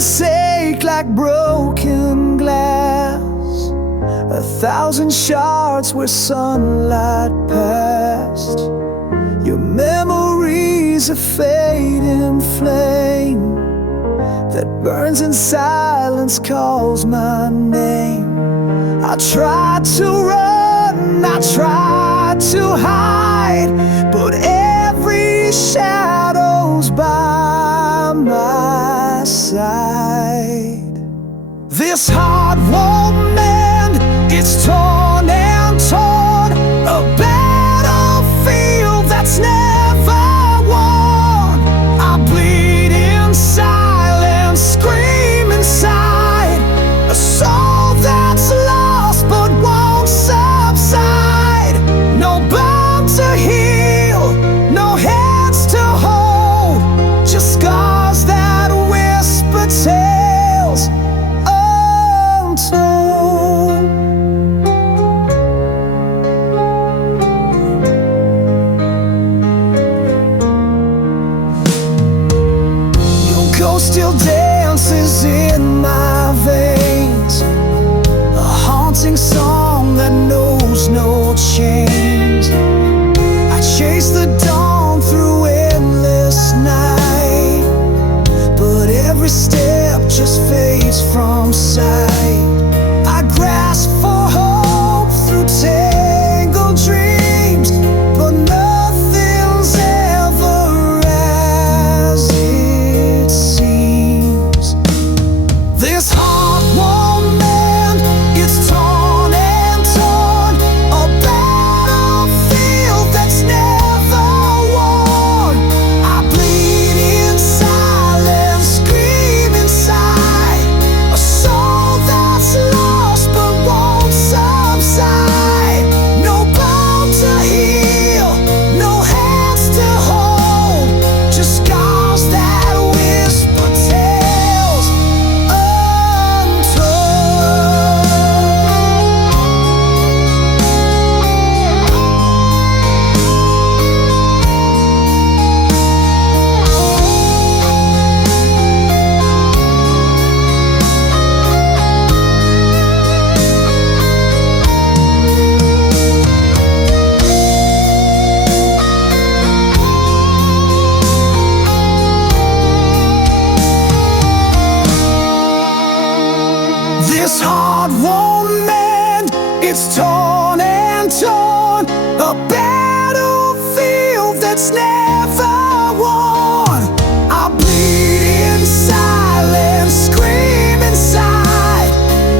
pieces ache like broken glass, 1,000 shards where sunlight passed. Your memories a fading flame that burns in silence, calls my name. I tried to run, I tried to hide, but every shadow's by my side. This heart won't mend, it's torn and torn, a battlefield that's never won. I bleed in silence, scream inside, a soul that's lost but won't subside. No bone to heal, no hands to hold, just scars that whisper tales untold. Your ghost still dances in my veins, a haunting song that knows no change. I chase the dawn through endless night, but every step just fades from sight. I grasp for hope through tangled dreams, but nothing's ever as it seems. This heart won't mend, it's torn and torn, a battlefield that's never won. I bleed in silence, scream inside, a soul that's lost but won't subside. No bone to heal, no hands to hold, just scars that whisper tales untold. This heart won't mend, it's torn and torn, a battlefield that's never won. I bleed in silence, scream inside,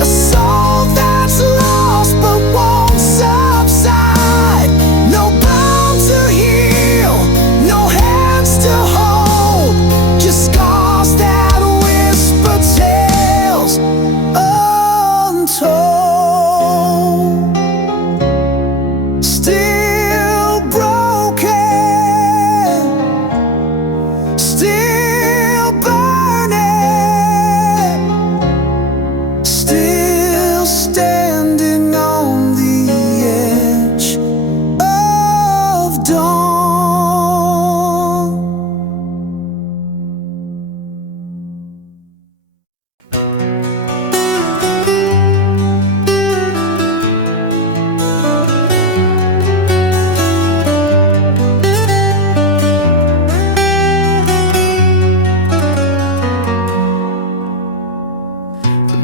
a soul that's lost but won't subside. No bone to heal, no hands to hold, just scars that whisper tales untold. Still broken, still burning, still standing on the edge of dawn.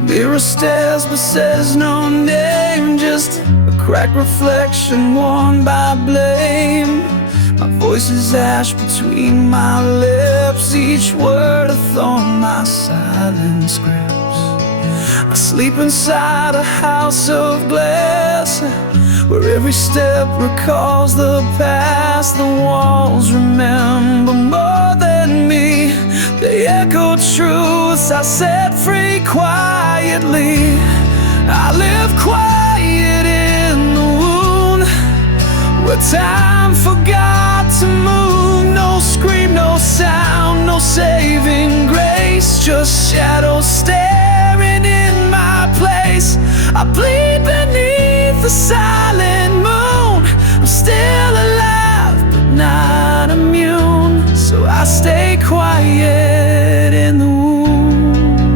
Mirror stares but says no name, just a cracked reflection worn by blame. My voice is ash between my lips, each word a thorn my silence grips. I sleep inside a house of glass, where every step recalls the past. The walls remember more than me, they echo truths I set free quietly. I live quiet in the wound, where time forgot to move. No scream, no sound, no saving grace, just shadows staring in my place. I bleed beneath the silent moon, I'm still alive but not immune, so I stay quiet in the womb.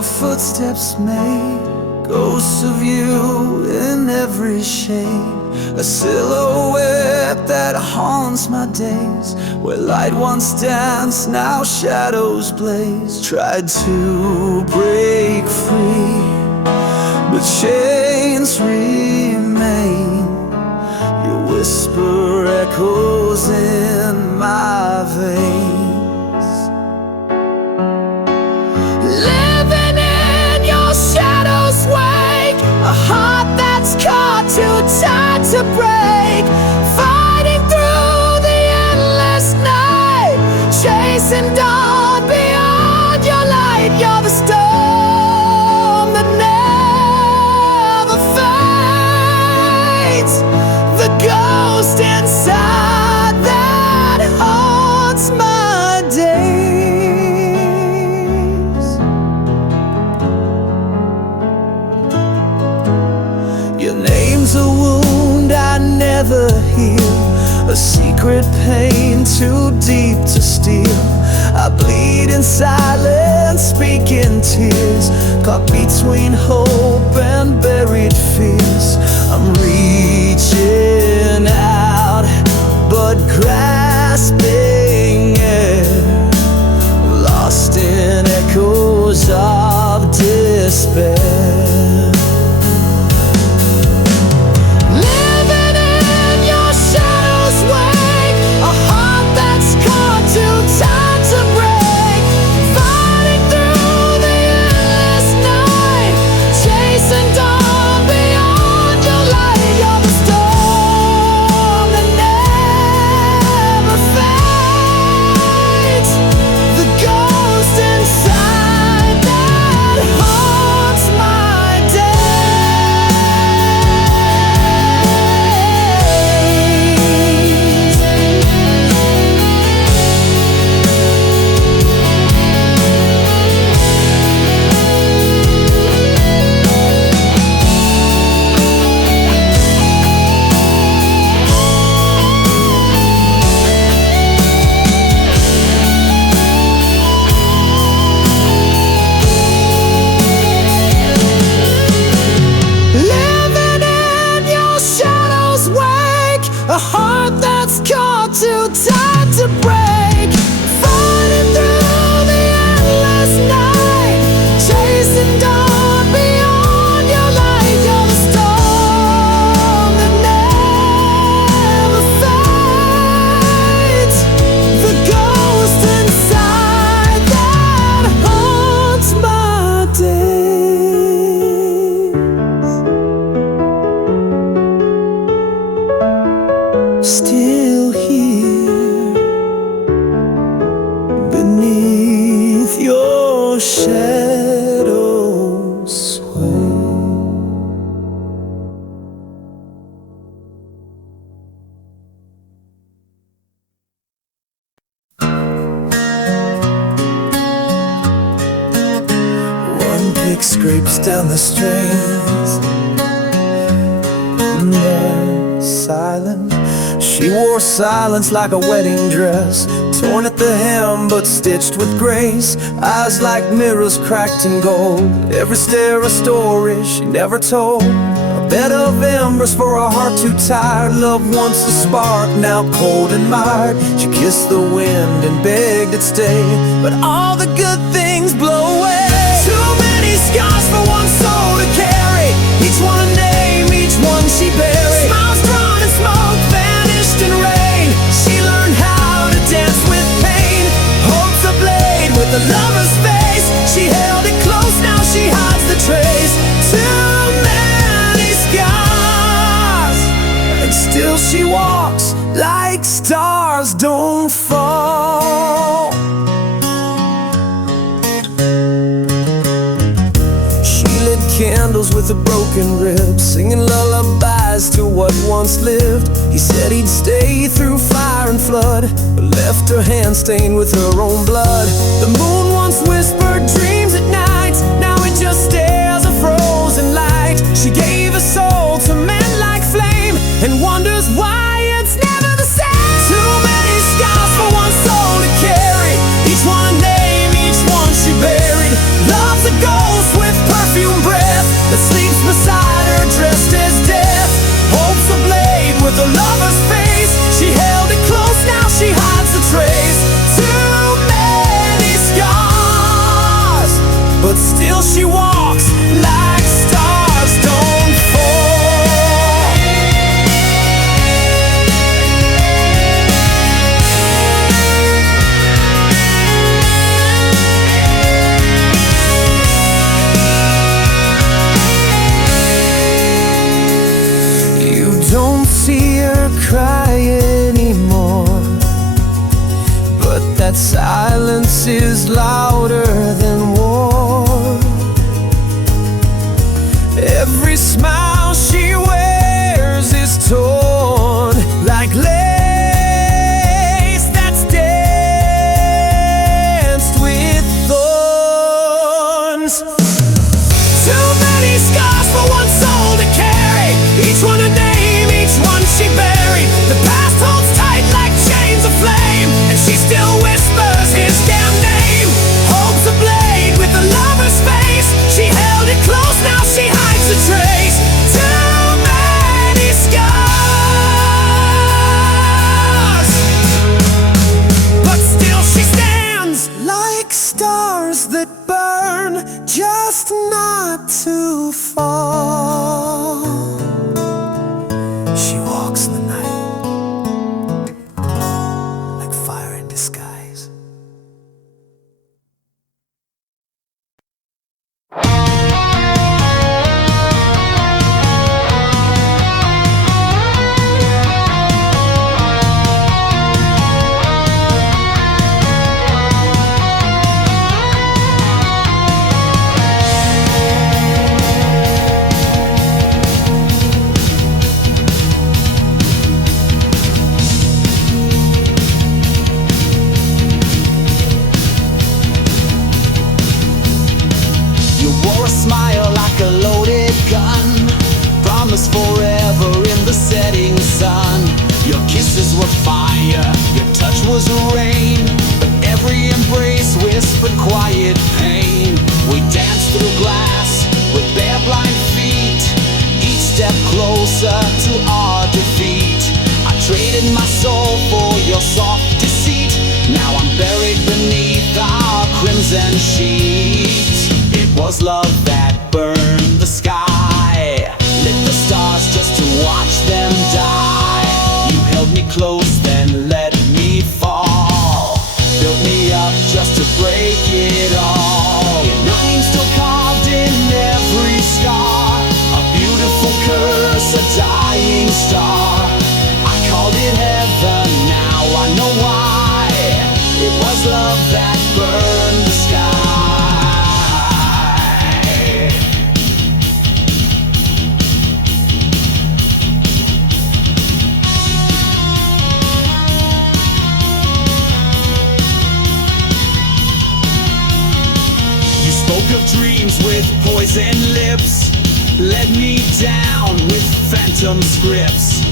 our footsteps made, ghosts of you in every shade, a silhouette that haunts my days. Where light once danced, now shadows blaze. Tried to break free, but chains remain. Your whisper echoes in my veins. Living in your shadow's wake, a heart that's caught too tight to break. Fighting through the endless night, chasing dawn beyond your light. You're the storm that never fades, the ghost inside that haunts my days. Your name's a wound I never heal, a secret pain too deep to steal. I bleed in silence, speak in tears, caught between hope and buried fears. I'm reaching out, but grasping air, lost in echoes of despair. Living in your shadow's wake, a heart that's caught too tight to break. Fighting through the endless night, chasing dawn beyond your light. You're the storm that never fades, the ghost inside that haunts my Living in your shadow's wake, a heart that's caught too tight to break. Fighting through the endless night, chasing dawn beyond your light. You're the storm that never fades, the ghost inside that haunts my days. Still here beneath your shadow's sway. One pick scrapes down the strings, and they're silent. She wore silence like a wedding dress, torn at the hem but stitched with grace. Eyes like mirrors cracked in gold, every stare a story she never told. A bed of embers for a heart too tired. Love once a spark, now cold and mired. She kissed the wind and begged it stay, but all the good things blow away. Too many scars for one soul to carry, each one a name, each one she buried. Smiles drawn in smoke, vanished in rain. She learned how to dance with pain. Hope's a blade with a lover's face. She held it close, now she hides the trace. Too many scars, and still she walks like stars don't fall. She lit candles with a broken rib, singing lullabies to what once lived. He said he'd stay through fire and flood, but left her hand stained with her own blood. The moon once whispered dreams at night, now it just stares a frozen light. She gave her soul to men like flame, and wonders why it's never the same. Too many scars for one soul to carry, each one a name, each one she buried. Love's a ghost soul for your soft deceit. Now I'm buried beneath our crimson sheets. It was love that burned the sky, lit the stars just to watch them die. You held me close, then let me fall, built me up just to break it all. Your name still carved in every scar, a beautiful curse, a dying star. I called it heaven, now I know why. It was love that burned the sky. You spoke of dreams with poison lips, led me down with phantom scripts.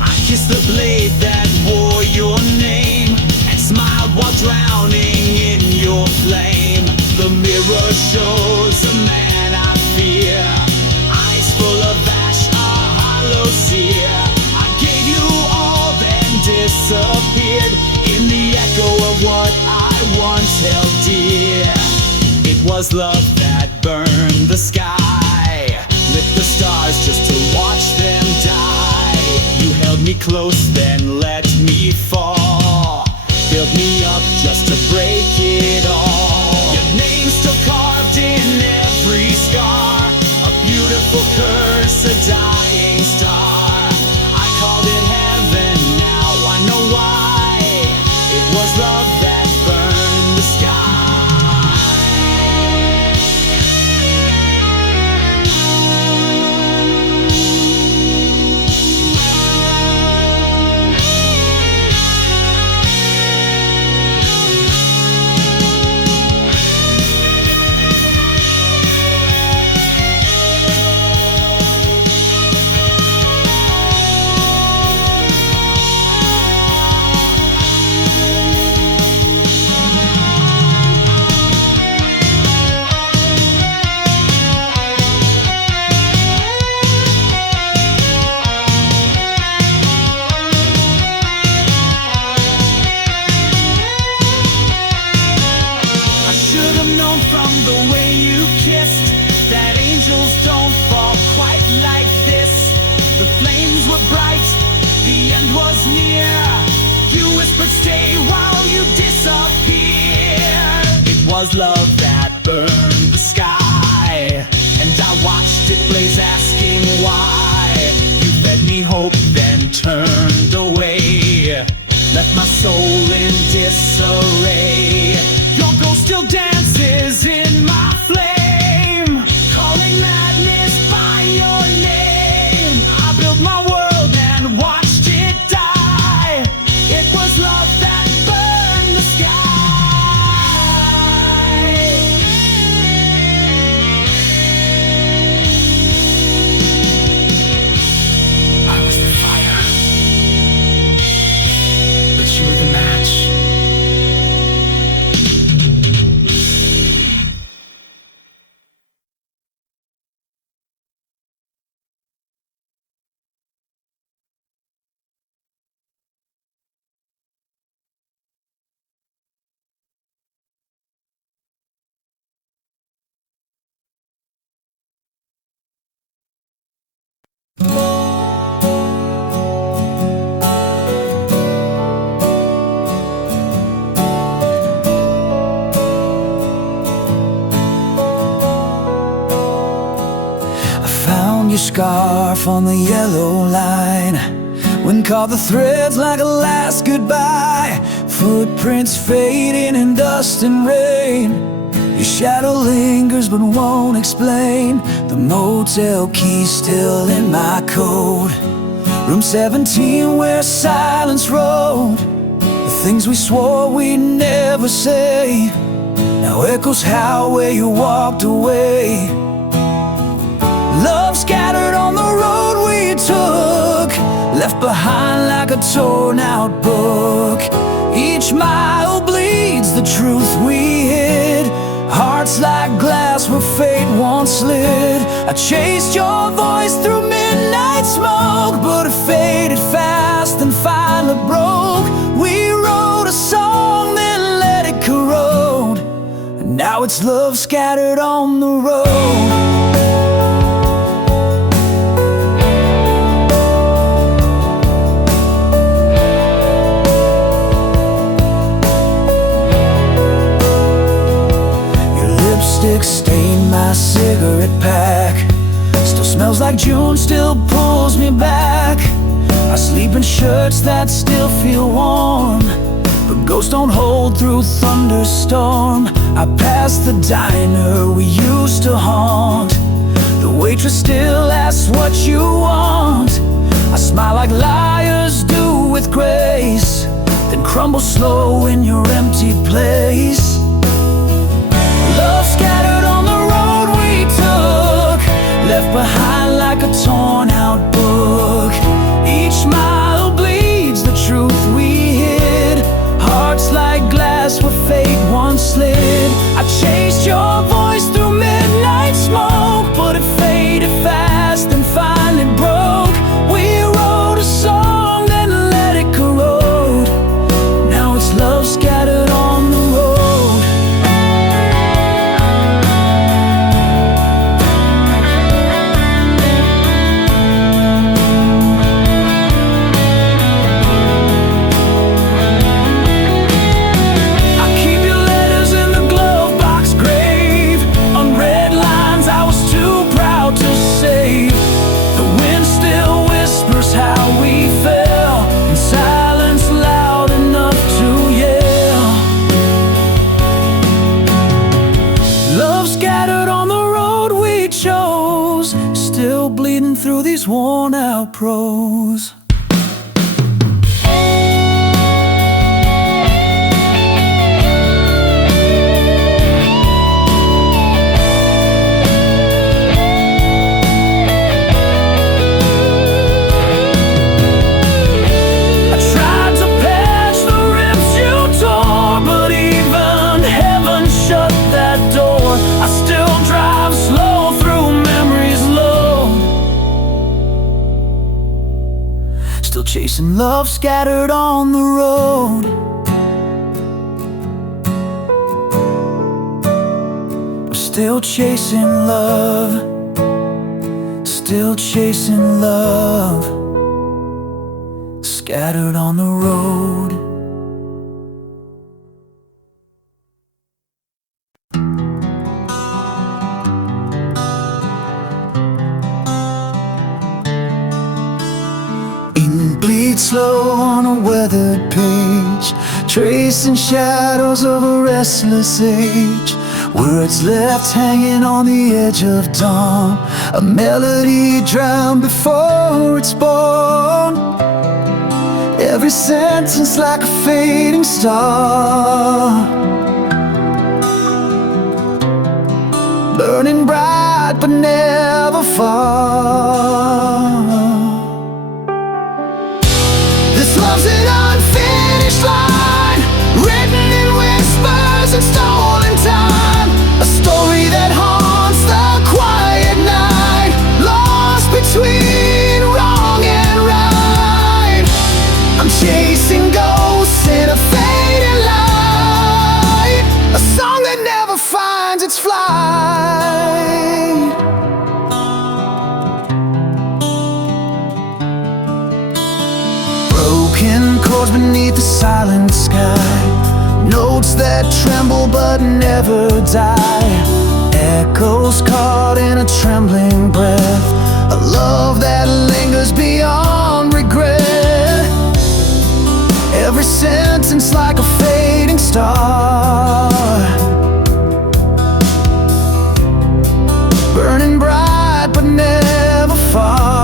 I kissed the blade that wore your name, and smiled while drowning in your flame. The mirror shows a man I fear, eyes full of ash, a hollow sear. I gave you all, then disappeared in the echo of what I once held dear. It was love that burned the sky, lit the stars just to watch them die. You held me close, then let me fall, built me up just to break it all. Your name's still carved in every scar, a beautiful curse, a dying star. I called it heaven, now I know why. It was love that burned the sky. From the way you kissed, that angels don't fall quite like this. The flames were bright, the end was near. You whispered stay while you disappeared. It was love that burned the sky, and I watched it blaze asking why. You fed me hope, then turned away, left my soul in disarray. Your ghost still dances in my flame, calling madness by your name. I built my world and watched it die. It was love that burned the sky. I was the fire, but you were the match. Your scarf on the yellow line, wind caught the threads like a last goodbye. Footprints fading in dust and rain. Your shadow lingers but won't explain. The motel key still in my coat, room 17 where silence rode. The things we swore we'd never say now echoes how where you walked away. Love scattered on the road we took, left behind like a torn out book. Each mile bleeds the truth we hid, hearts like glass where fate once slid. I chased your voice through midnight smoke, but it faded fast and finally till it broke. We wrote a song, then let it corrode, and now it's love scattered on the road. Lipstick stained my cigarette pack, still smells like June, still pulls me back. I sleep in shirts that still feel warm, but ghosts don't hold through thunderstorm. I pass the diner we used to haunt, the waitress still asks what you want. I smile like liars do with grace, then crumble slow in your empty place. Love scattered on the road we took, left behind like a torn out book. Each mile bleeds the truth we hid, hearts like glass where fate once slid. I chased your voice through midnight smoke, but it faded fast and finally broke. We wrote a song, then let it corrode, now it's love scattered on the road. Still bleeding through these worn out prose. Still chasing love scattered on the road. I'm still chasing love, still chasing love, scattered on the road. Bleed slow on a weathered page, tracing shadows of a restless age. Words left hanging on the edge of dawn, a melody drowned before it's born. Every sentence like a fading star, burning bright but never far. Love's an unfinished line, written in whispers and stolen time. A story that haunts the quiet night, lost between wrong and right. I'm chasing ghosts in a fading light, a song that never finds its flight. Broken chords beneath the silent sky, notes that tremble but never die. Echoes caught in a trembling breath, a love that lingers beyond regret. Every sentence like a fading star, burning bright but never far.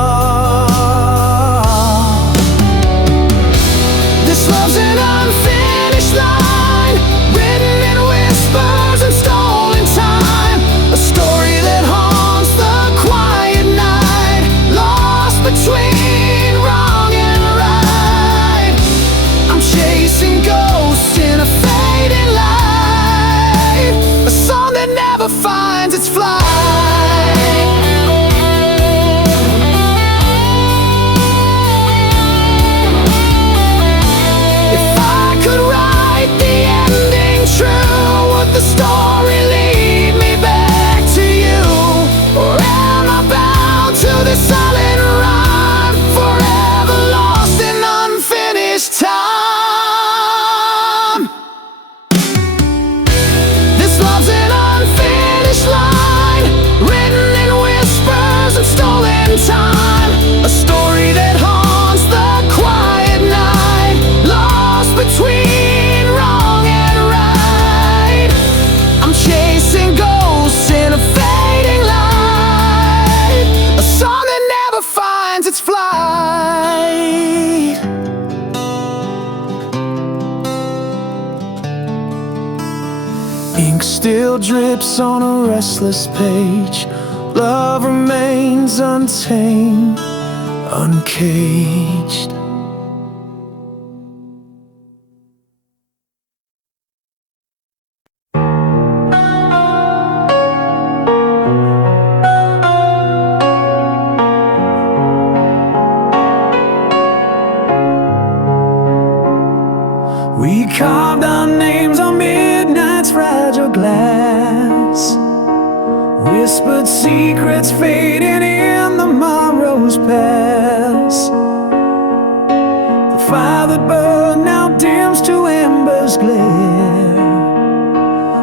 This love's an unfinished line, written in whispers and stolen time. A story that haunts the quiet night, lost between wrong and right. I'm chasing ghosts in a fading light. ink still drips on a restless page. Love remains untamed, uncaged. We carved our names on midnight's fragile glass, whispered secrets fading in the morrow's pass. The fire that burned now dims to embers glare,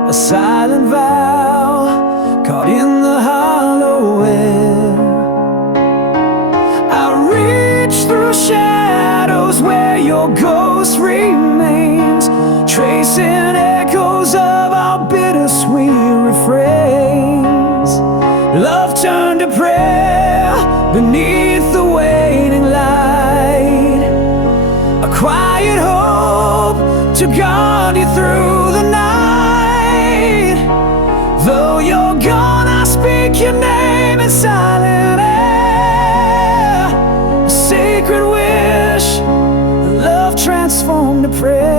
a silent vow caught in the hollow air. I reach through shadows where your ghost remains, tracing echoes of our bittersweet refrains. Love turned to prayer beneath the waning light, a quiet hope to guard you through the night. Though you're gone, I speak your name in silent air, a sacred wish, love transformed to prayer.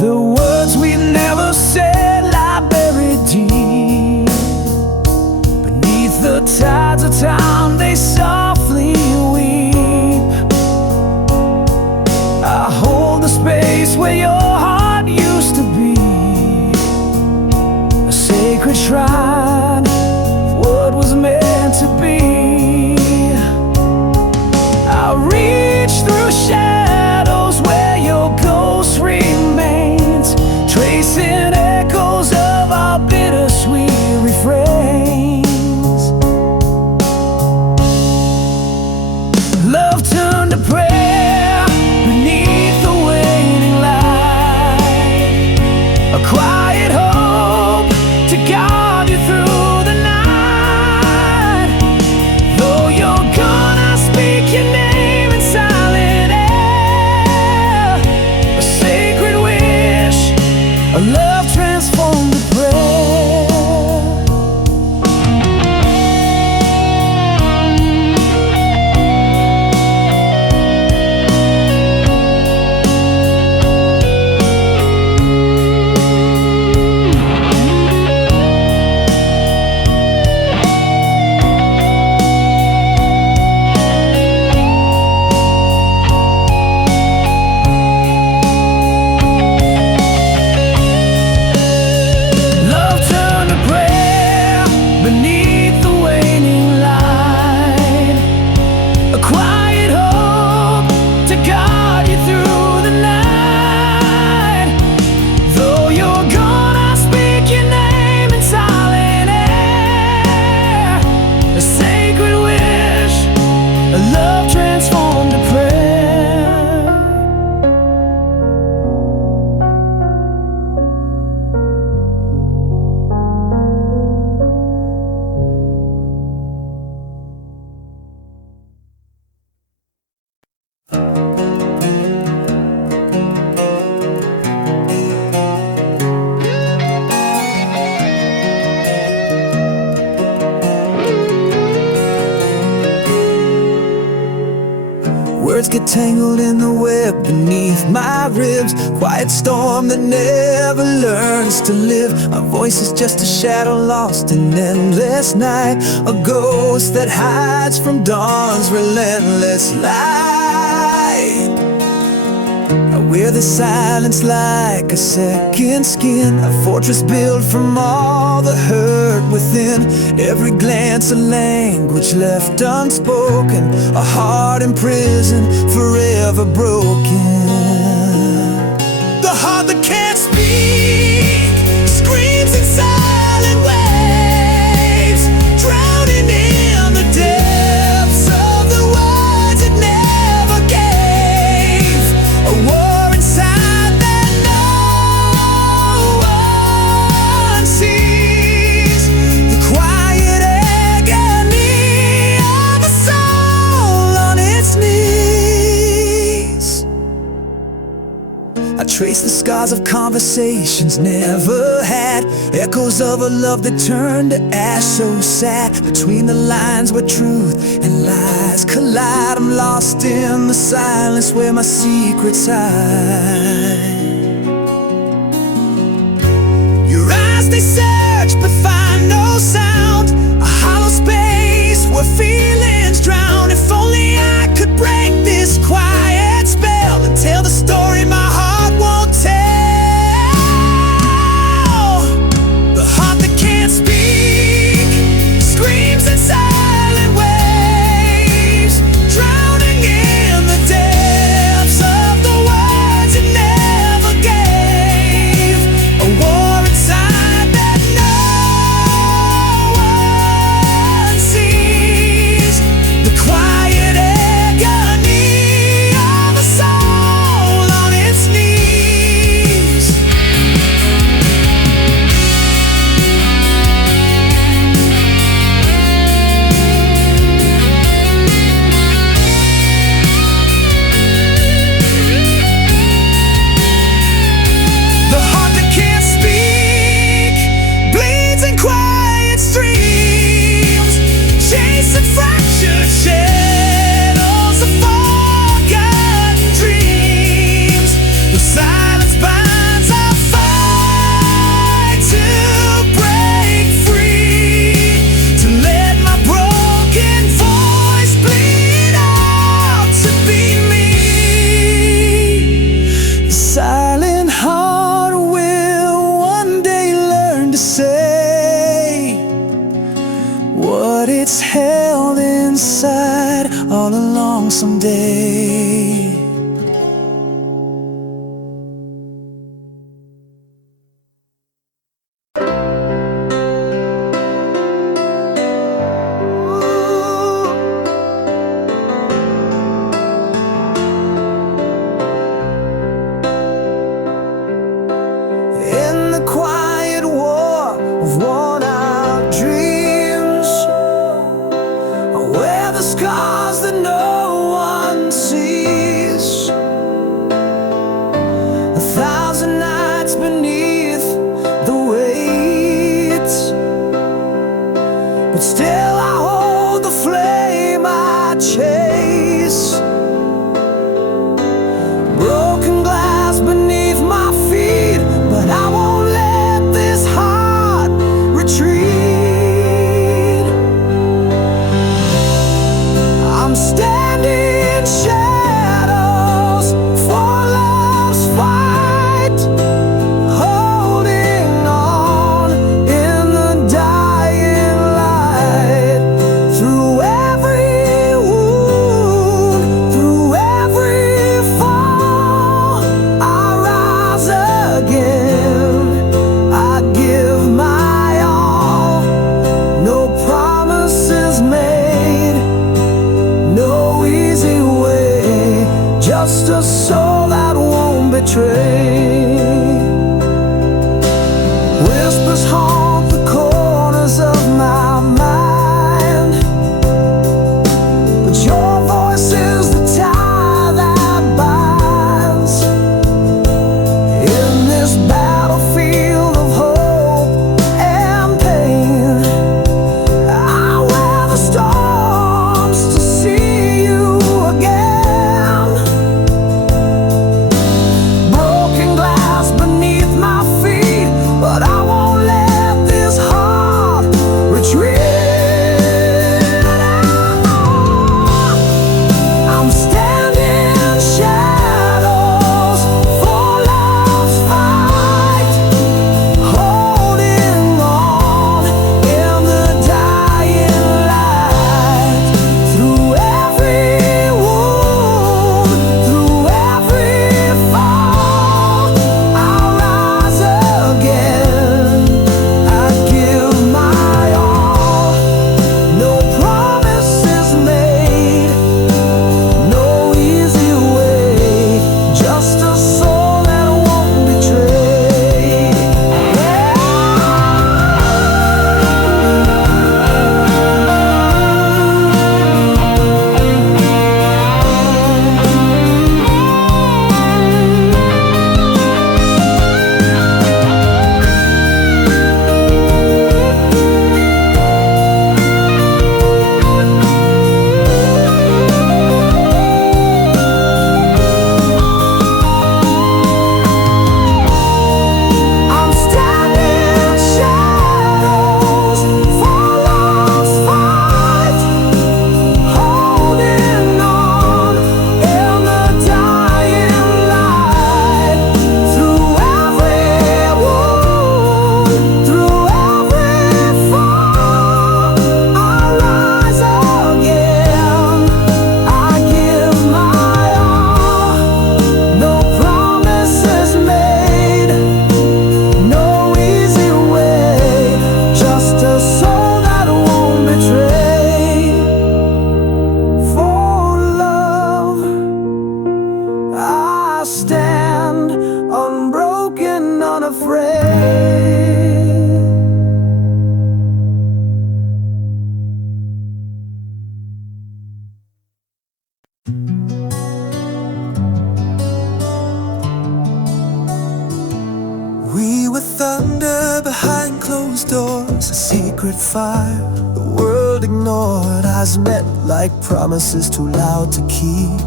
The words we never said lie buried deep beneath the tides of time, they softly weep. I hold the space where your heart used to be, a sacred shrine of what was meant to be. I reach through shadows where your ghost remains, tracing echoes of our bittersweet refrains. Love turned to prayer beneath the waning light, a quiet hope to guide you through the night. Though you're gone, I speak your name in silent air, a sacred wish, a love transformed to prayer. Love turned to prayer beneath the waning light, a quiet hope to guide you through the night. Though you're gone, I speak your name in silent air, a sacred wish, a love transformed to prayer. Words get tangled in the web beneath my ribs, quiet storm that never learns to live. My voice is just a shadow lost in endless night, a ghost that hides from dawn's relentless light. I wear the silence like a second skin, a fortress built from all the hurt within. Every glance a language left unspoken, a heart imprisoned, forever broken. The heart that can't speak screams in silent waves, drowning in the depths of the words it never gave. A war inside that no one sees, the quiet agony scars of conversations never had, echoes of a love that turned to ash. So sad, between the lines where truth and lies collide. I'm lost in the silence where my secrets hide. Your eyes, they search but find no sound, a hollow space where feelings drown. If only I could break this quiet spell and tell the story my heart won't tell. The heart that can't speak screams in silent waves, drowning in the depths of the words it never gave. A war inside that no one sees, the quiet agony of a soul on its knees. The heart that can't speak bleeds in quiet streams, chasing fractured shadows of forgotten dreams. The silence binds, I fight to break free, to let my broken voice bleed out to be me. The silent heart will one day learn to say what it's held inside all along someday. In the quiet war of worn-out dreams, I wear the scars that no one sees. A thousand nights beneath the weight, but still I hold the flame I chase. Broken glass beneath my feet, but I won't let this heart retreat. I'm standing in shadows for love's fight, holding on in the dying light. Through every wound closed doors, a secret fire the world ignored. Eyes met like promises too loud to keep,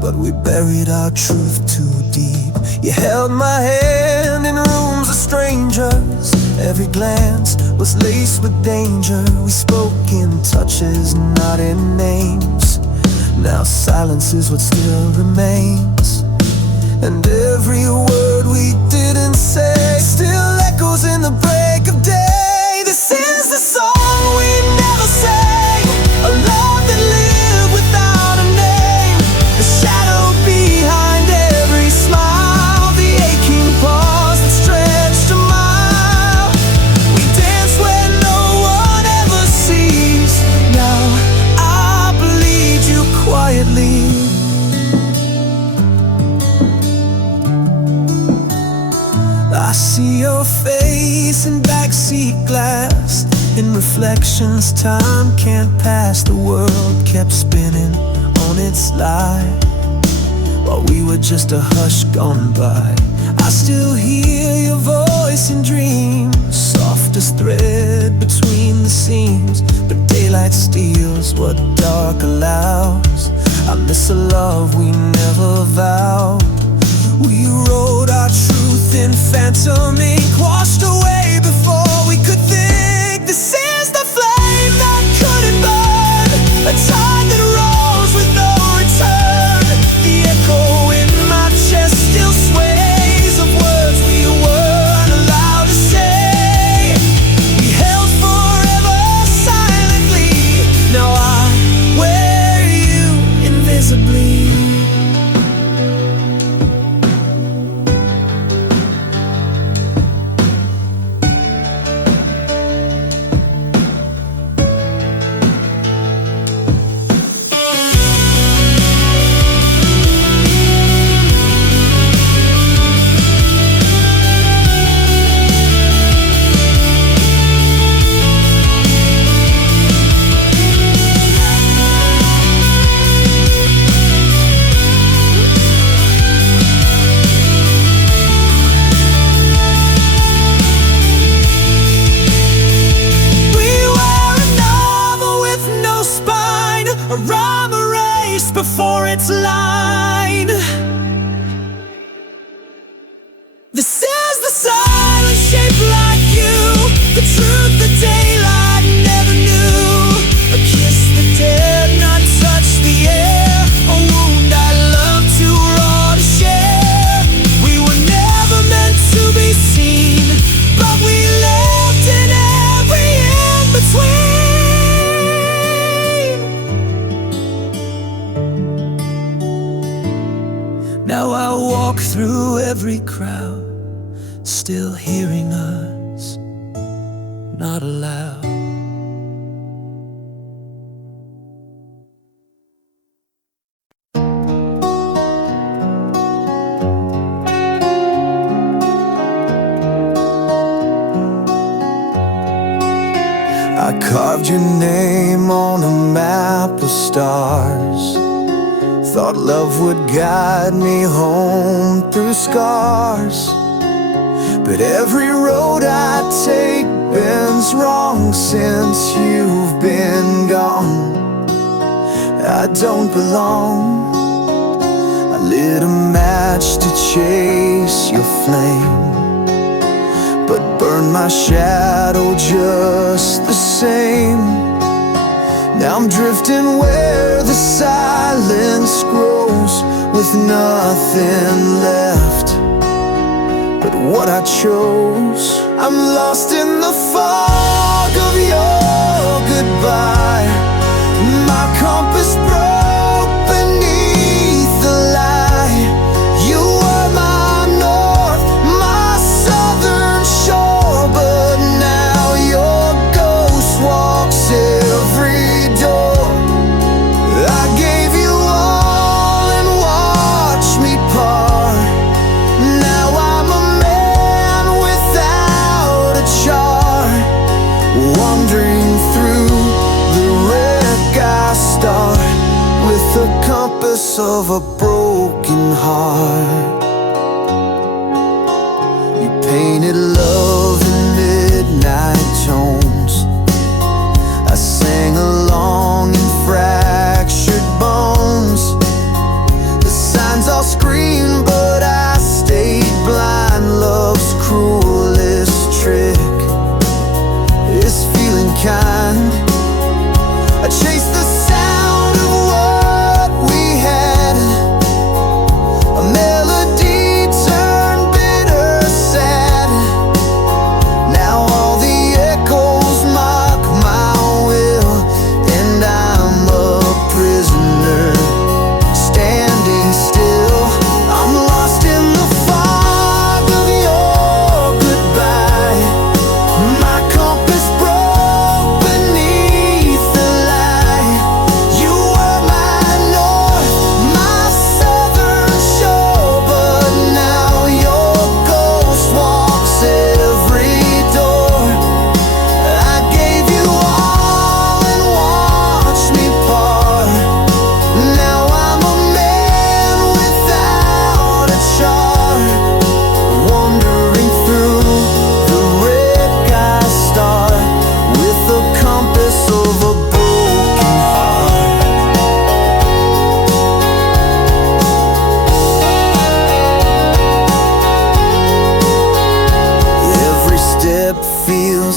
but we buried our truth too deep. You held my hand in rooms of strangers. Every glance was laced with danger. We spoke in touches, not in names. Now silence is what still remains, and every word we didn't say still echoes in the break of day. This is the song we never sang, a love that lived without a name. The shadow behind every smile, the aching pause that stretched a mile. We dance where no one ever sees. Now I bleed you quietly. I see your face in backseat glass. In reflections time can't pass. The world kept spinning on its lie, while we were just a hush gone by. I still hear your voice in dreams, softest thread between the seams. But daylight steals what dark allows. I miss a love we never vowed. We wrote our truth in phantom ink, washed away before we could think. This is the flame that couldn't burn, a tide that rolls with no return. The echo in my chest still sways of words we weren't allowed to say. We held forever silently. Now I wear you invisibly. A rhyme erased before its line. This is the silence shaped like you, the truth the daylight never knew. A kiss that dared not touch the air, a wound I love too raw to share. We were never meant to be seen, but we lived in every in-between. Now I walk through every crowd, still hearing us, not aloud. I carved your name on a map of stars. Thought love would guide me home through scars, but every road I take bends wrong since you've been gone. I don't belong. I lit a match to chase your flame, but burned my shadow just the same. Now I'm drifting where the silence grows, with nothing left but what I chose. I'm lost in the fog of your goodbye. My compass broke beneath the lie. You were my north, my southern shore, but now your ghost walks every door. I gave you all and watched me part. Now I'm a man without a chart, wandering through the wreck I start, with the compass of a broken heart. You painted love in midnight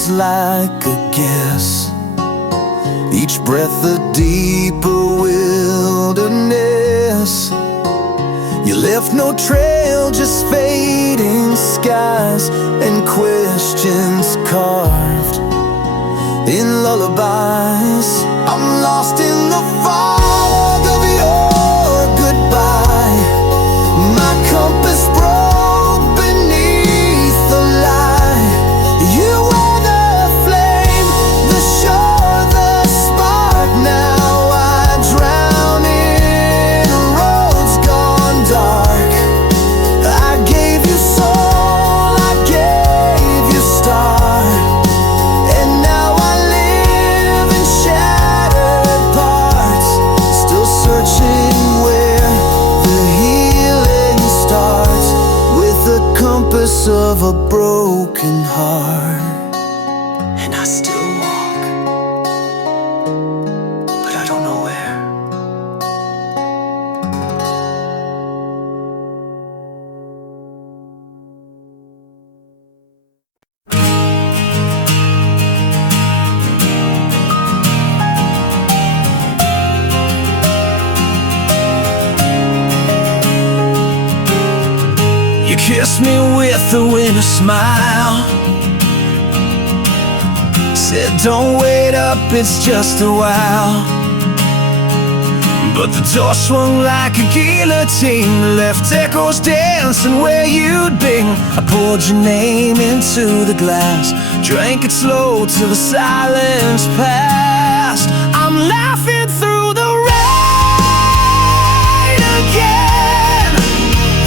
was like a guess, each breath a deeper wilderness. You left no trail, just fading skies and questions carved in lullabies. I'm lost in the fog of your goodbye. My compass broke beneath the light. You were the flame, the shore, the spark. Now I drown in roads gone dark. I gave you soul, I gave you start, and now I live in shattered parts, still searching where the healing starts, with the compass of a broken heart. And I still walk, but I don't know where. You kissed me with a winter smile, said don't wait up, it's just a while. But the door swung like a guillotine, left echoes dancing where you'd been. I poured your name into the glass, drank it slow till the silence passed. I'm laughing through the rain again,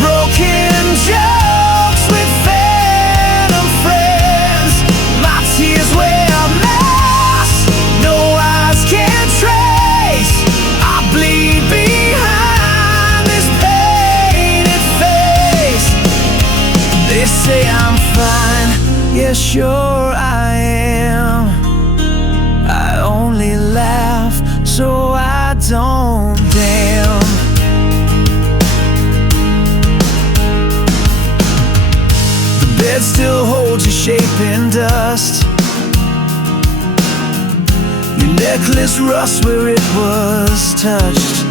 broken jokes with phantom friends. My tears wear masks no eyes can trace. I bleed behind this painted face. They say I'm fine, yeah sure I am. I only laugh so I don't damn. Bed still holds your shape in dust, your necklace rust where it was touched.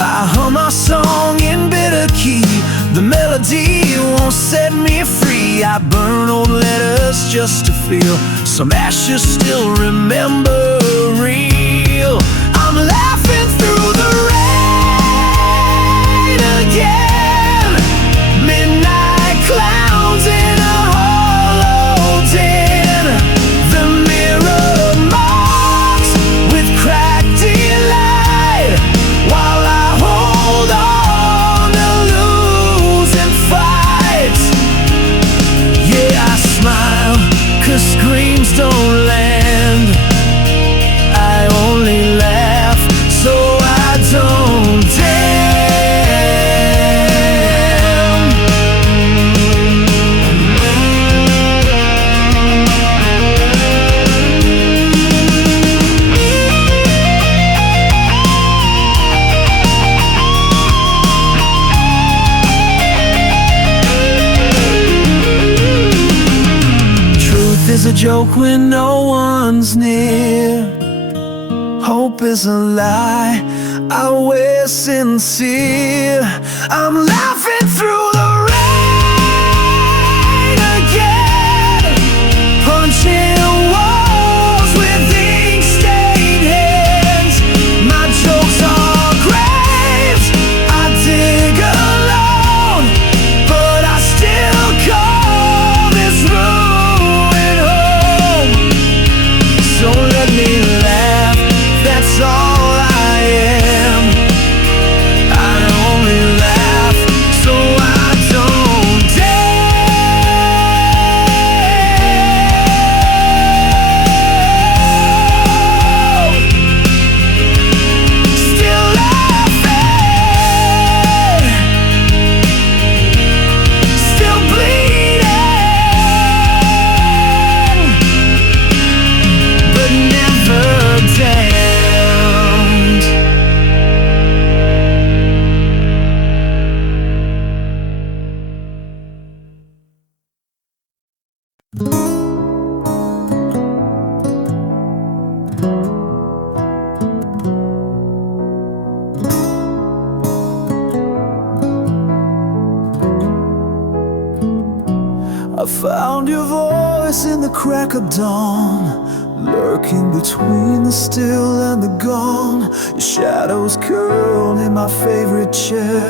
I hum our song in bitter key, the melody won't set me free. I burn old letters just to feel some ashes still remember real. I'm laughing through the rain again, midnight clowns in a hollow den. The mirror marks with cracked delight, while I hold on to losing fights. Yeah, I smile, 'cause screams don't land. I only laugh so I don't damn. Truth is a joke when no one's near. Hope is a lie, I wear sincere. I'm laughing through the rain again, punching walls with ink-stained hands. My jokes are graves I dig alone, but I still call this ruin home. So let me laugh, that's all I am. I only laugh so I Found your voice in the crack of dawn, lurking between the still and the gone. Your shadows curled in my favorite chair,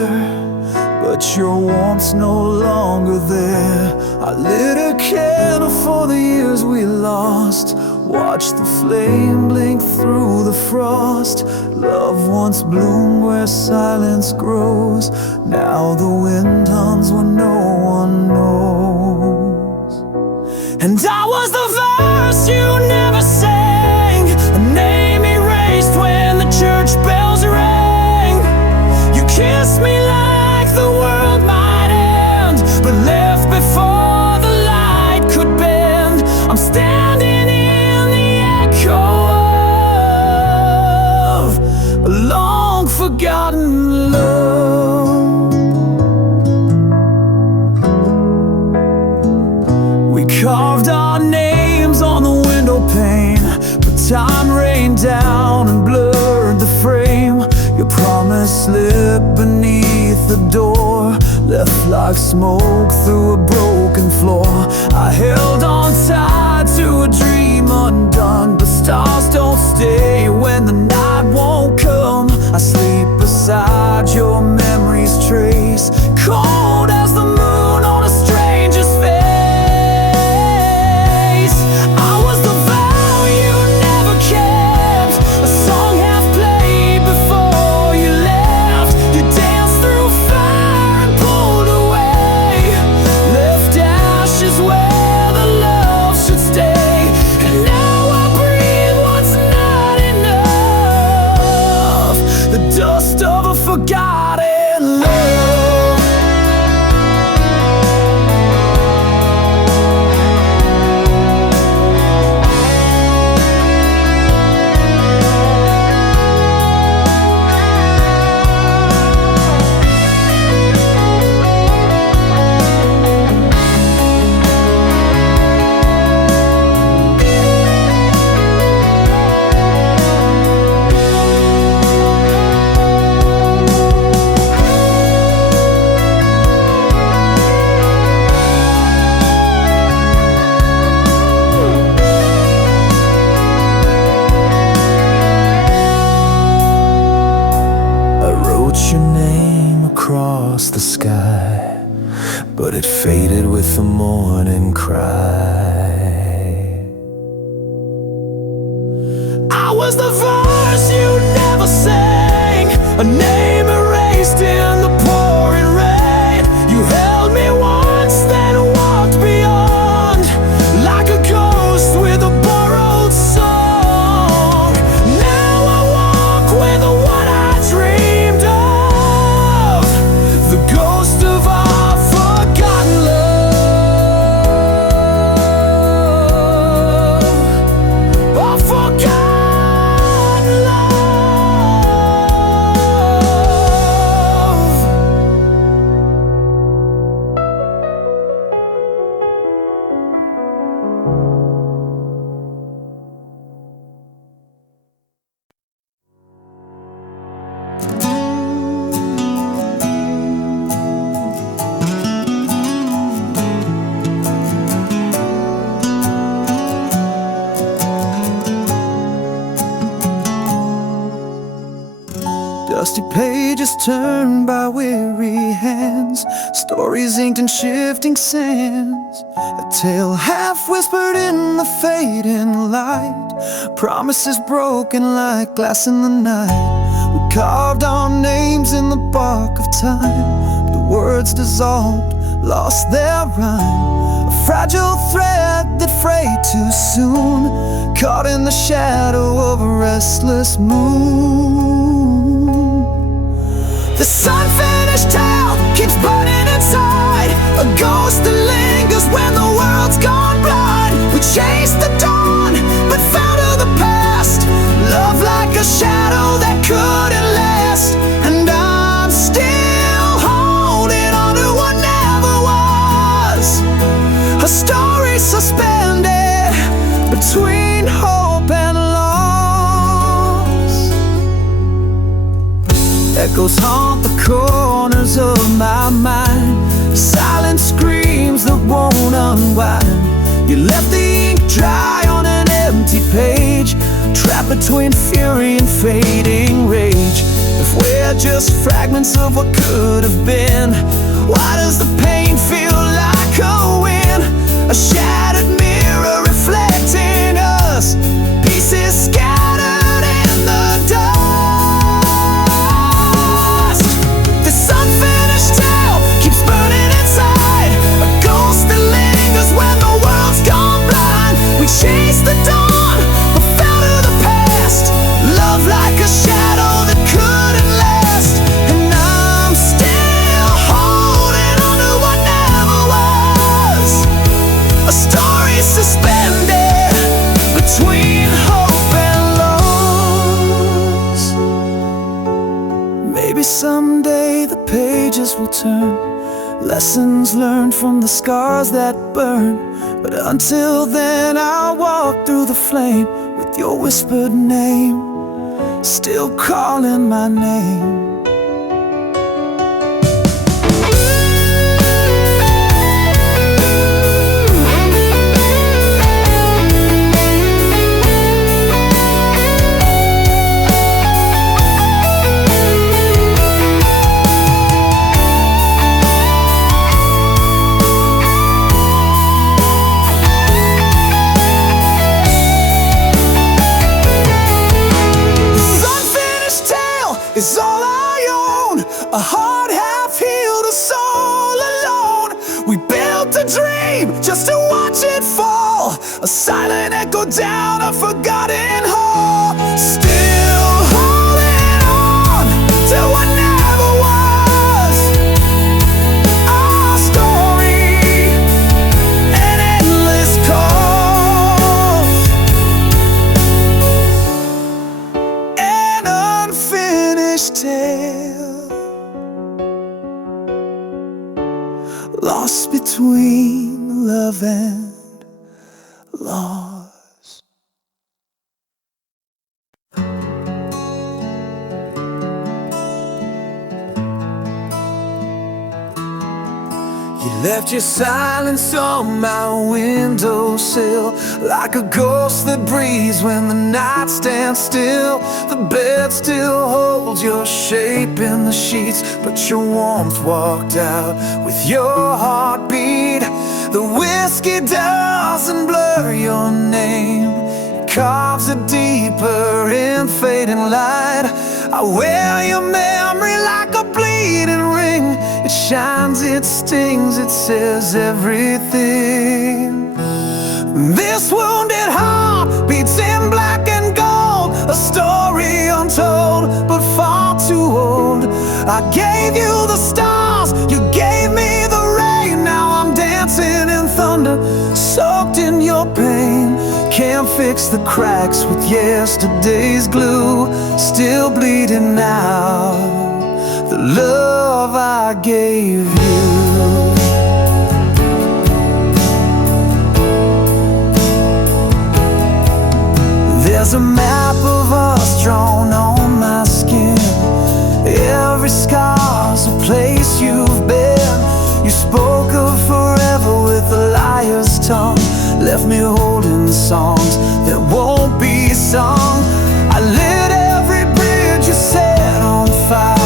but your warmth's no longer there. I lit a candle for the years we lost, watched the flame blink through the frost. Love once bloomed where silence grows, now the wind hums when no one knows. And I was the verse you never sang, a name erased when the church bells rang. You kissed me like the world might end, but left before the light could bend. I'm standing in the echo of a long forgotten love. We carved our names on the window pane, but time rained down and blurred the frame. Your promise slipped beneath the door, left like smoke through a broken floor. I held on tight to a dream undone, but stars don't stay when the night won't come. I sleep beside your memory's trace, cold as the moon on a stranger's face. I was the vow you never kept, a song half played before you left. You danced through fire and pulled away, left ashes where the love should stay. And now I breathe what's not enough, the dust of a forgotten love. Your name across the sky, but it faded with the morning cry. I was the verse you never sang, a name erased in the pouring rain. You held me once, then walked beyond, like a ghost with a borrowed song. Now I walk with what I dreamed of, the ghost of our forgotten love, our forgotten love. Dusty pages turned by weary hands, stories inked in shifting sands, a tale half whispered in the fading light, promises broken like glass in the night. We carved our names in the bark of time, the words dissolved, lost their rhyme, a fragile thread that frayed too soon, caught in the shadow of a restless moon. This unfinished tale keeps burning inside, a ghost that lingers when the world's gone blind. We chased the dawn, but fell to the past, love like a shadow that couldn't last. And I'm still holding on to what never was, a story suspended between hope and loss. Echoes haunt the corners of my mind, silent screams strings that won't unwind. You left the ink dry on an empty page, trapped between fury and fading rage. If we're just fragments of what could have been, why does the pain feel like a win? A shattered mirror reflecting us, pieces scattered in the dust. This unfinished tale keeps burning inside, a ghost that lingers when the world's gone blind. We chase the dawn, but fell to the past. Love like a shadow that couldn't last, and I'm still holding on to what never was. A story suspended between hope and loss. Maybe someday the pages will turn, lessons learned from the scars that burn. But until then I'll walk through the flame with your whispered name still calling my name. Is all I own, a heart half-healed, a soul alone. We built a dream just to watch it fall, a silent echo down a forgotten hall. Still holding on to what never was. Our story, an endless call, an unfinished tale, lost between love and loss. You left your silence on my windowsill, like a ghost that breathes when the night stands still. The bed still holds your shape in the sheets, but your warmth walked out with your heartbeat. The whiskey doesn't blur your name, it carves it deeper in fading light. I wear your memory like a bleeding ring. It shines, it stings, it says everything. This wounded heart beats in black and gold, a story untold but far too old. I gave you the stars, you gave me the rain. Now I'm dancing in thunder, soaked in your pain. Can't fix the cracks with yesterday's glue, still bleeding now, the love I gave you. There's a map of us drawn on my skin. Every scar's a place you've been. You spoke of forever with a liar's tongue, left me holding songs that won't be sung. I lit every bridge you set on fire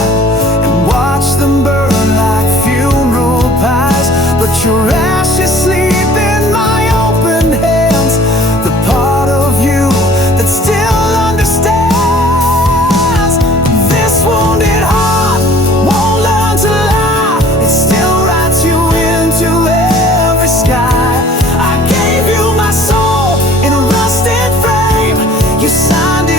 and watched them burn like funeral pies. But your ashes sleep in my open hands, the part of you that still understands. This wounded heart won't learn to lie, it still writes you into every sky. I gave you my soul in a rusted frame, you signed it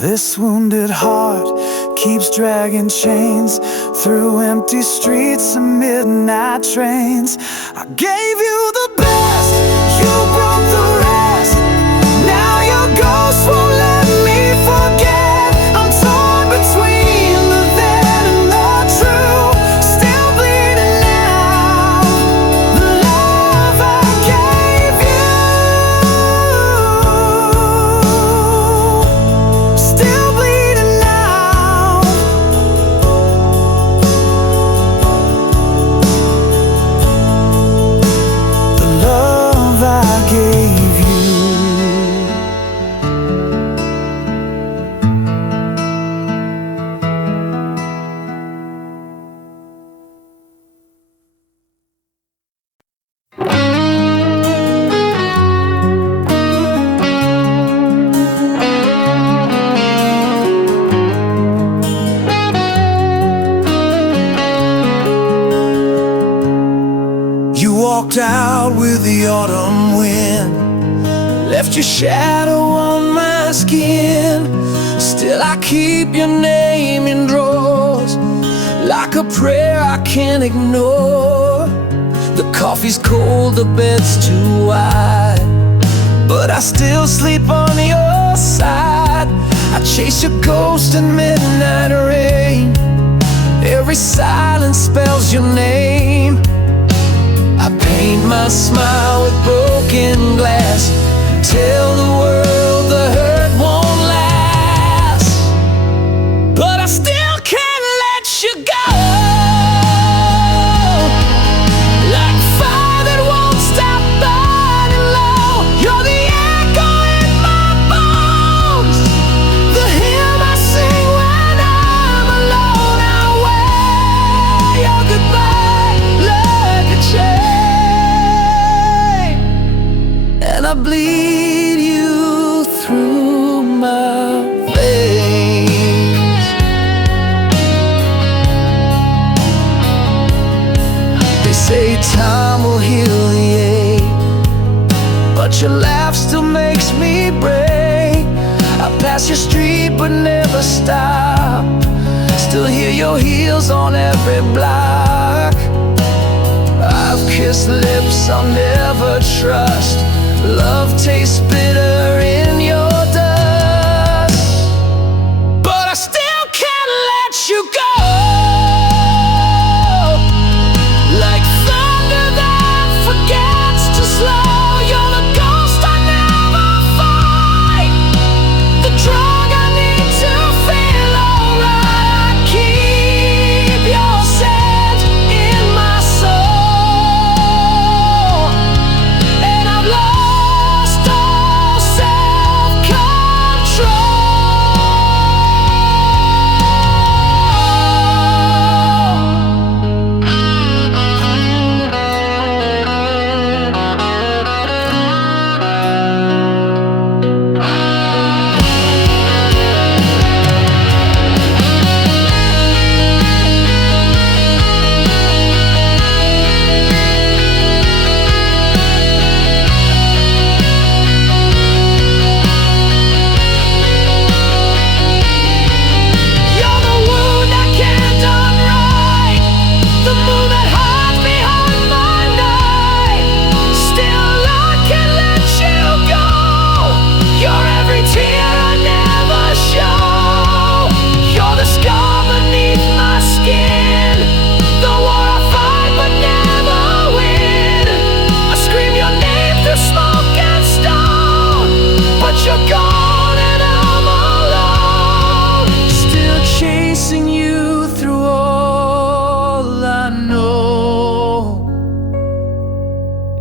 This wounded heart keeps dragging chains through empty streets and midnight trains. I gave you the best, you broke the rest. Now your ghost won't let me forget. I'm torn between the then and the true. Still bleeding now, the love I gave you. Still bleeding now. The love I gave you. You walked out with the autumn wind, left your shadow on my skin. Still I keep your name in drawers, like a prayer I can't ignore. The coffee's cold, the bed's too wide, but I still sleep on your side. I chase your ghost in midnight rain. Every silence spells your name. I paint my smile with broken glass, tell the world the hurt won't last. But I still can't let you go, like fire that won't stop burning low. You're the echo in my bones, the hymn I sing when I'm alone. I wear your goodbye like a chain, and I bleed you through my veins. They say time will heal the ache, but your laugh still makes me break. I pass your street but never stop, still hear your heels on every block. I've kissed lips I'll never trust, love tastes bitter in your dust. But I still can't let you go, like thunder that forgets to slow. You're the ghost I never fight, the drug I need to feel alright. I keep your scent in my soul, and I've lost all self-control. You're the wound I can't unwrite, the moon that hides behind my night. Still I can't let you go, you're every tear I never show. You're the scar beneath my skin, the war I fight but never win. I scream your name through smoke and stone, but you're gone and I'm alone, still chasing you through all I know.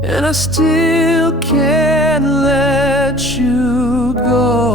And I still can't let you go.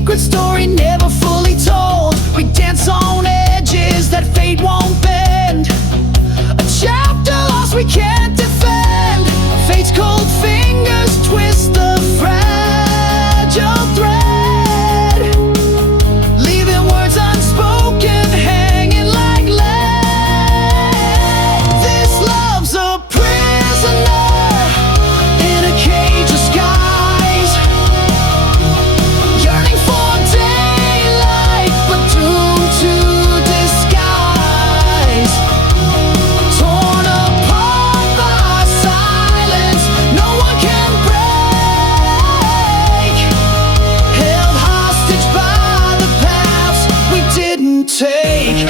secret story never fully told. We dance on edges that fate won't bend. A chapter lost we can't defend. Fate's cold fingers twist the fragile thread, leaving words unspoken hanging like lead. This love's a prisoner in a cage of skies, yearning for daylight but doomed to disguise. Torn apart by silence no one can break, held hostage by the paths we didn't take.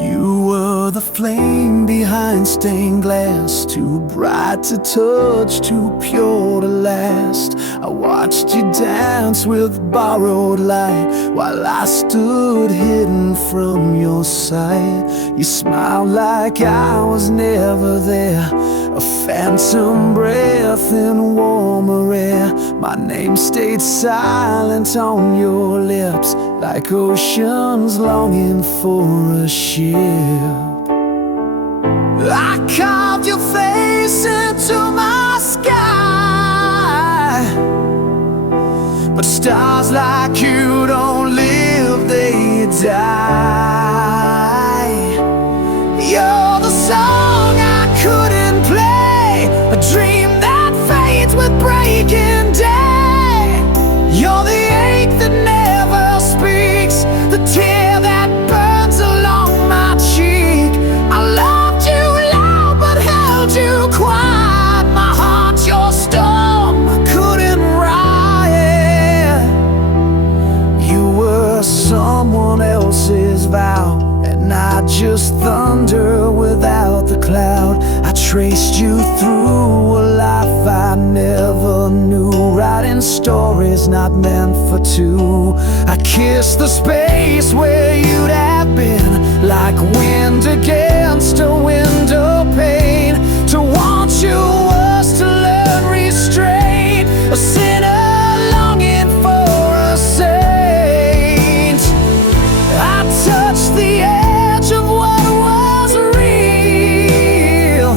You were the flame behind stained glass, too bright to touch, too pure to last. I watched you dance with borrowed light while I stood hidden from your sight. You smiled like I was never there, a phantom breath in warmer air. My name stayed silent on your lips, like oceans longing for a ship. I carved your face into my sky, but stars like you don't live, they die. You're the song I couldn't play, a dream that fades with breaking day. You're the ache that never speaks, the tear that burns along my cheek. I loved you loud but held you quiet. My heart's your storm, I couldn't riot. You were someone else's vow, and I just thunder without the cloud. I traced you through a life I never knew, writing stories not meant for two. I kissed the space where you'd have been, like wind against a window pane. To want you was to learn restraint, a sinner longing for a saint. I touched the edge of what was real,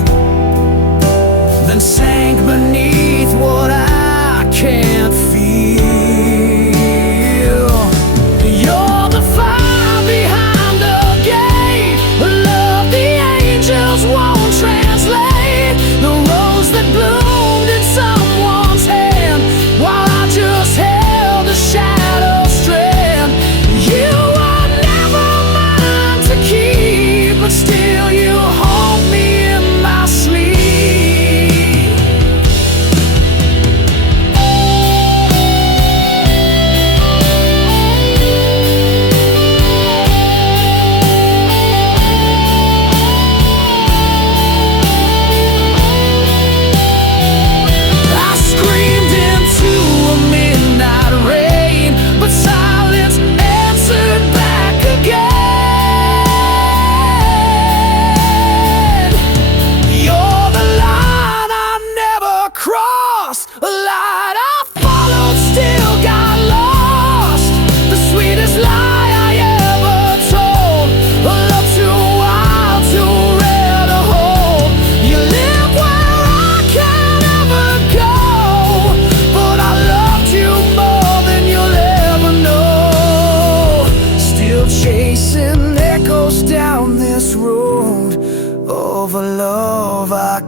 then sank beneath what I can't feel. You're the fire behind the gate, a love the angels won't translate, the road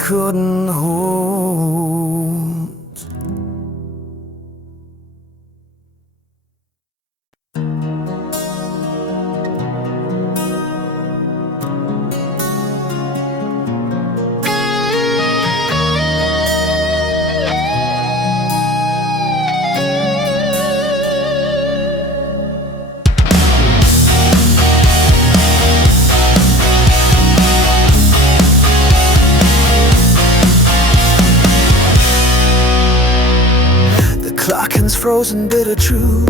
couldn't hold. Clock hands frozen, bitter truth,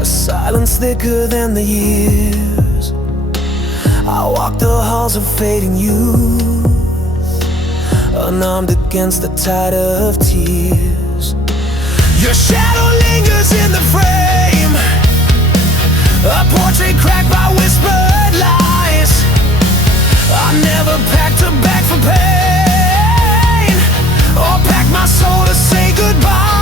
a silence thicker than the years. I walk the halls of fading youth, unarmed against the tide of tears. Your shadow lingers in the frame, a portrait cracked by whispered lies. I never packed a bag for pain, or packed my soul to say goodbye.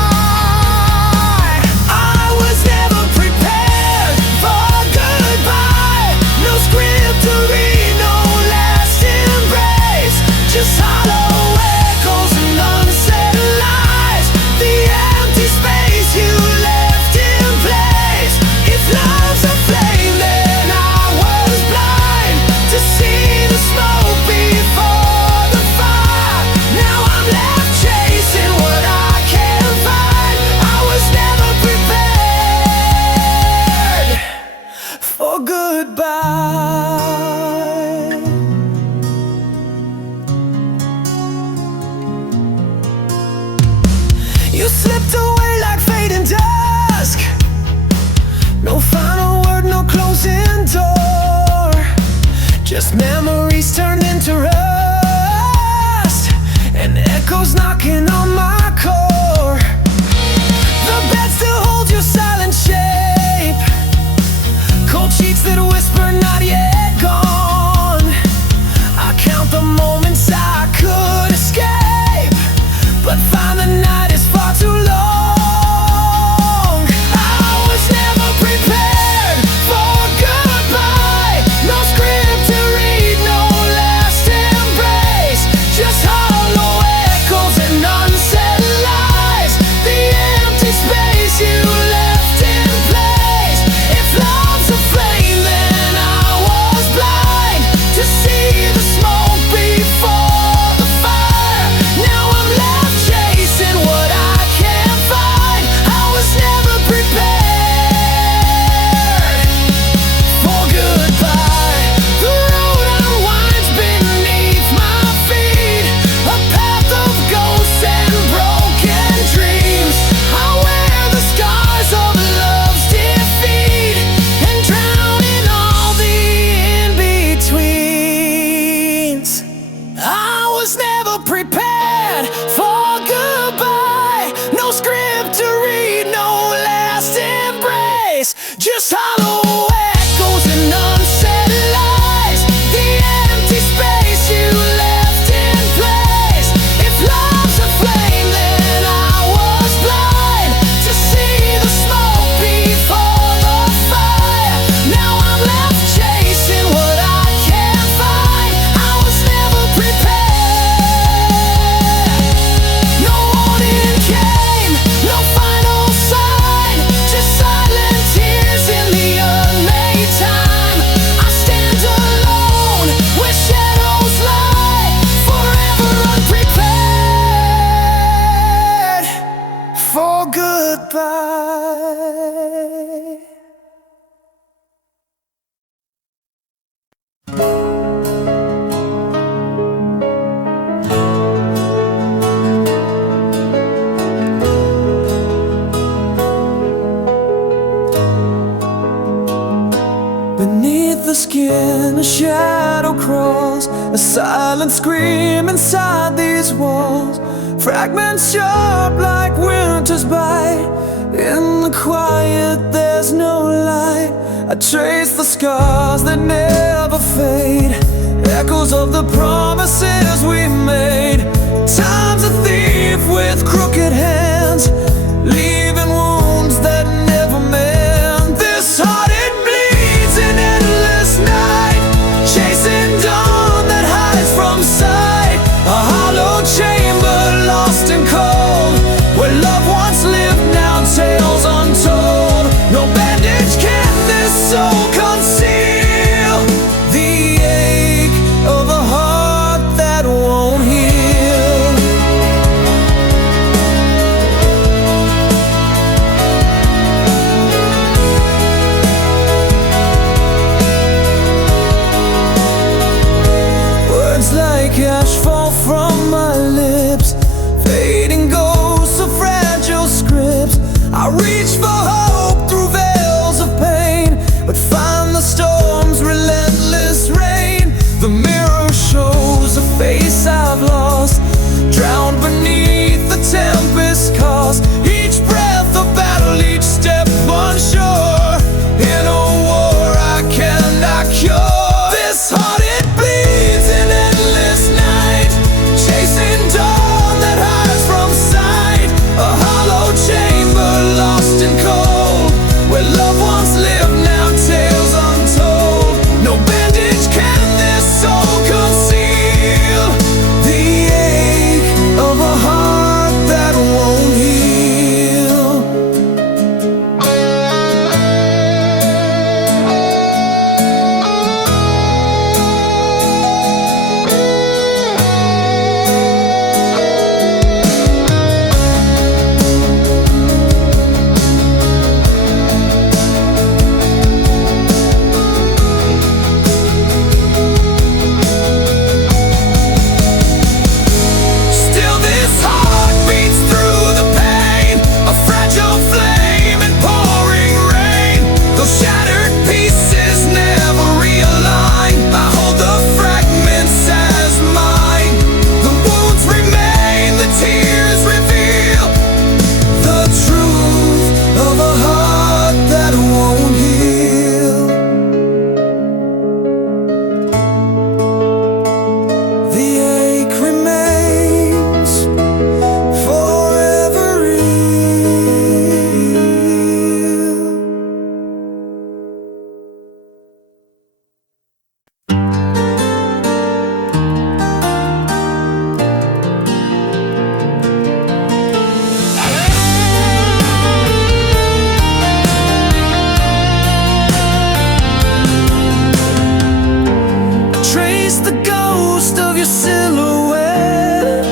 I was never prepared for goodbye. No script to read, no last embrace, just hollow echoes and unsaid lies. The empty space you left in place. If love's a flame, then I was blind to see the smoke before the fire. Now I'm left chasing what I can't find. I was never prepared for goodbye. You slipped away like fading dusk. No final word, no closing door, just memories turned into rust, and echoes knocking on my core. The bed still holds your silent shape, cold sheets that whisper not yet gone. I count the moments I could escape, but find the night is far too long. I was never prepared for goodbye. No script to read, no last embrace, just hollow echoes and unsaid lies. The empty space you left in place. If love's a flame, then I was blind to see the smoke before the fire. Now I'm left chasing what I can't find. I was never prepared for goodbye. The road unwinds beneath my feet, a path of ghosts and broken dreams. I wear the scars of love's defeat and drown in all the in-betweens. I was never prepared for goodbye. No script to read, no last embrace, just hollow echoes and unsaid lies. The empty space you left in place. If love's a flame, then I was blind to see the smoke before the fire. Now I'm left chasing what I can't find. I was never prepared. No warning came, no final sign, just silent tears in the unmade time. I stand alone where shadows lie, forever unprepared for goodbye. Beneath the skin, a shadow crawls, a silent scream inside these walls. Fragments sharp like winter's bite. In the quiet, there's no light. I trace the scars that never fade, echoes of the promises we made. Time's a thief with crooked hands, leaving wounds that never mend. This heart, it bleeds in endless night, chasing dawn that hides from sight. reach for hope through veils of pain, but find the storm's relentless rain. The mirror shows a face I've lost, drowned beneath the tempest caused. Each breath a battle, each step unsure, in a war I cannot cure. This heart, it bleeds in endless night, chasing dawn that hides from sight. A hollow chamber lost in cold, where loved ones live now, tales untold. No bandage can this soul conceal the ache of a heart that won't heal. Still this heart beats through the pain, a fragile flame in pouring rain. Those shattered pieces never realign, I hold the fragments as mine. The wounds remain, the tears reveal the truth of a heart that won't heal. The ache remains forever real. Trace the ghost of your silhouette,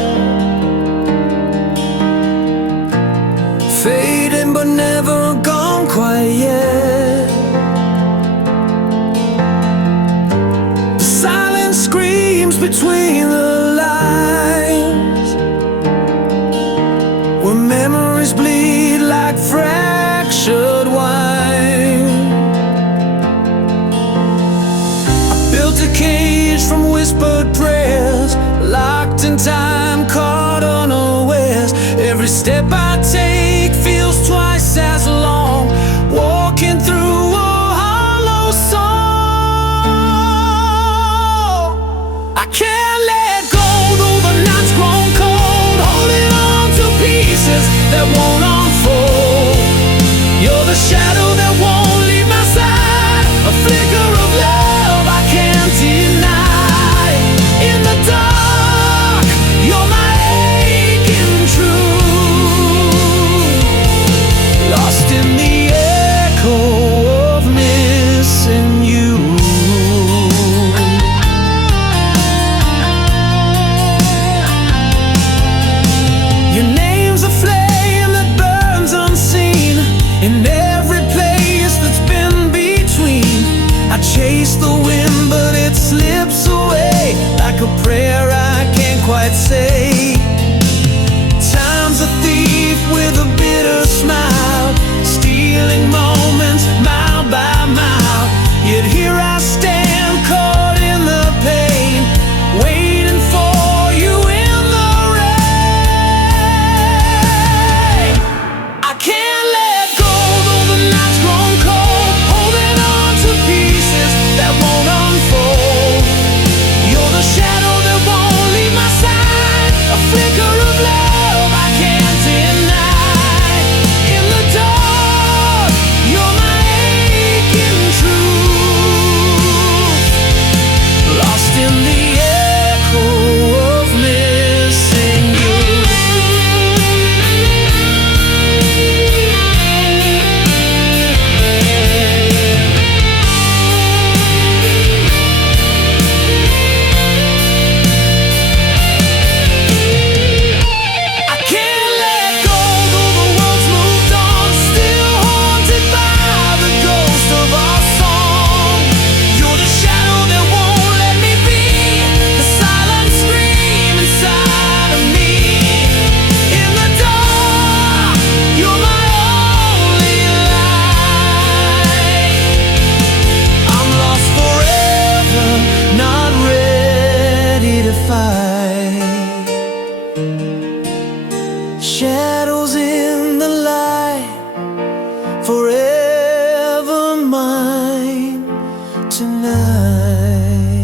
fading but never gone quite yet. The silence screams between the lines, where memories bleed like fractured wine. Built a cage from whispered prayers, locked in time, caught unawares. Every step I take feels twice as long, walking through a hollow soul. I can't let go though the night's grown cold, holding on to pieces that won't unfold. You're the shadow that won't leave my side, a flicker of love I can't deny. In the dark, you're my aching truth, lost in the echo of missing you. Your name's a flame that burns unseen, in every place that's been between. I chase the wind but it slips away, like a prayer I can't quite say. Time's a thief with a bitter smile, stealing moments mile by mile. Yet here I stand, caught in the pain, waiting for you in the rain. I can't let go though light.